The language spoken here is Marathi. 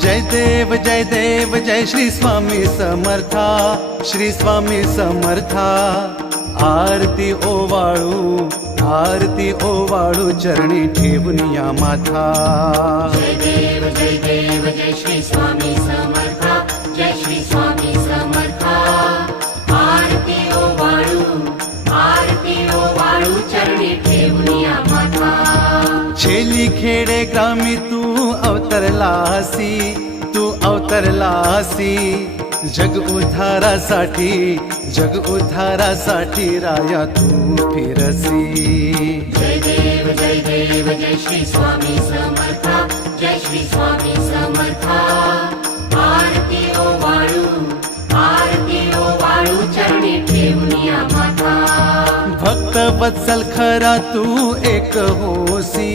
जय देव जय श्री स्वामी समर्था, श्री स्वामी समर्था। आरती ओवाळू चरणी ठेवून या माथा। जय देव जय श्री स्वामी समर्था, जय श्री स्वामी समर्था। आरती ओवाळू चरणी ठेवून या माथा। छेली खेडे ग्रामी तू अवतरलासी, जग उद्धारासाठी राया तू फिरसी। जय देव जय श्री स्वामी समर्था, जय श्री स्वामी समर्था। आरती ओवाळू चरणी ठेवून या माथा। भक्त वत्सल खरा तू एक होसी,